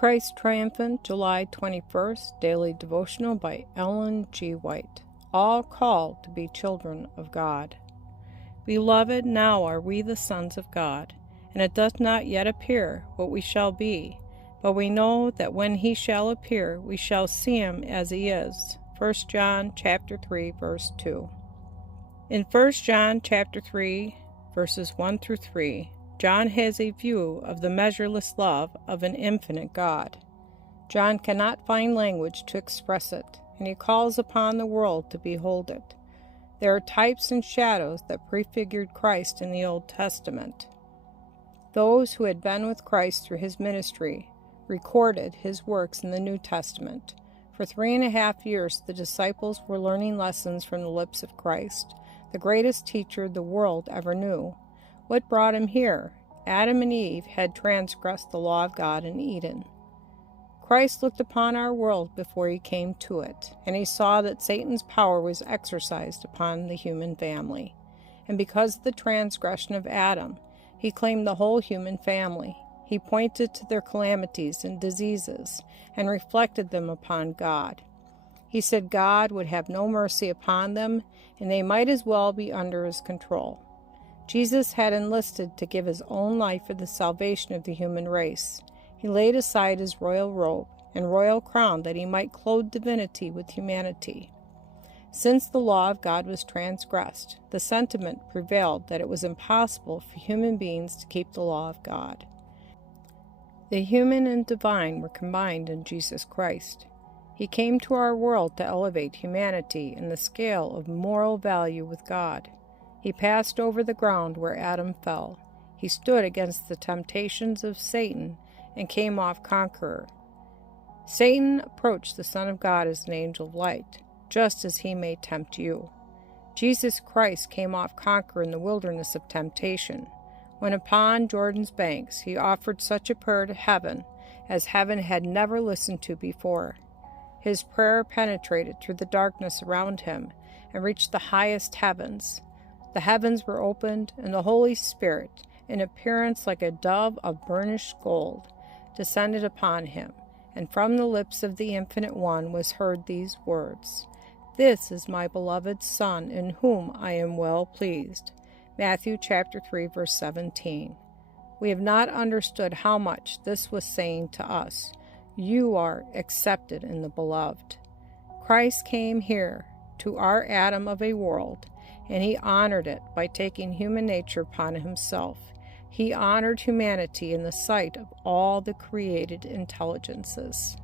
Christ Triumphant, July 21st, Daily Devotional by Ellen G. White. All called to be children of God. Beloved, now are we the sons of God, and it doth not yet appear what we shall be, but we know that when he shall appear, we shall see him as he is. 1 John chapter 3, verse 2. In 1 John chapter 3, verses 1 through 3, John has a view of the measureless love of an infinite God. John cannot find language to express it, and he calls upon the world to behold it. There are types and shadows that prefigured Christ in the Old Testament. Those who had been with Christ through his ministry recorded his works in the New Testament. For 3.5 years, the disciples were learning lessons from the lips of Christ, the greatest teacher the world ever knew. What brought him here? Adam and Eve had transgressed the law of God in Eden. Christ looked upon our world before he came to it, and he saw that Satan's power was exercised upon the human family. And because of the transgression of Adam, he claimed the whole human family. He pointed to their calamities and diseases and reflected them upon God. He said God would have no mercy upon them, and they might as well be under his control. Jesus had enlisted to give his own life for the salvation of the human race. He laid aside his royal robe and royal crown that he might clothe divinity with humanity. Since the law of God was transgressed, the sentiment prevailed that it was impossible for human beings to keep the law of God. The human and divine were combined in Jesus Christ. He came to our world to elevate humanity in the scale of moral value with God. He passed over the ground where Adam fell. He stood against the temptations of Satan and came off conqueror. Satan approached the Son of God as an angel of light, just as he may tempt you. Jesus Christ came off conqueror in the wilderness of temptation. When upon Jordan's banks, he offered such a prayer to heaven as heaven had never listened to before. His prayer penetrated through the darkness around him and reached the highest heavens. The heavens were opened, and the Holy Spirit, in appearance like a dove of burnished gold, descended upon him, and from the lips of the Infinite One was heard these words, "This is my beloved Son, in whom I am well pleased." Matthew chapter 3, verse 17. We have not understood how much this was saying to us. You are accepted in the Beloved. Christ came here to our Adam of a world, and he honored it by taking human nature upon himself. He honored humanity in the sight of all the created intelligences.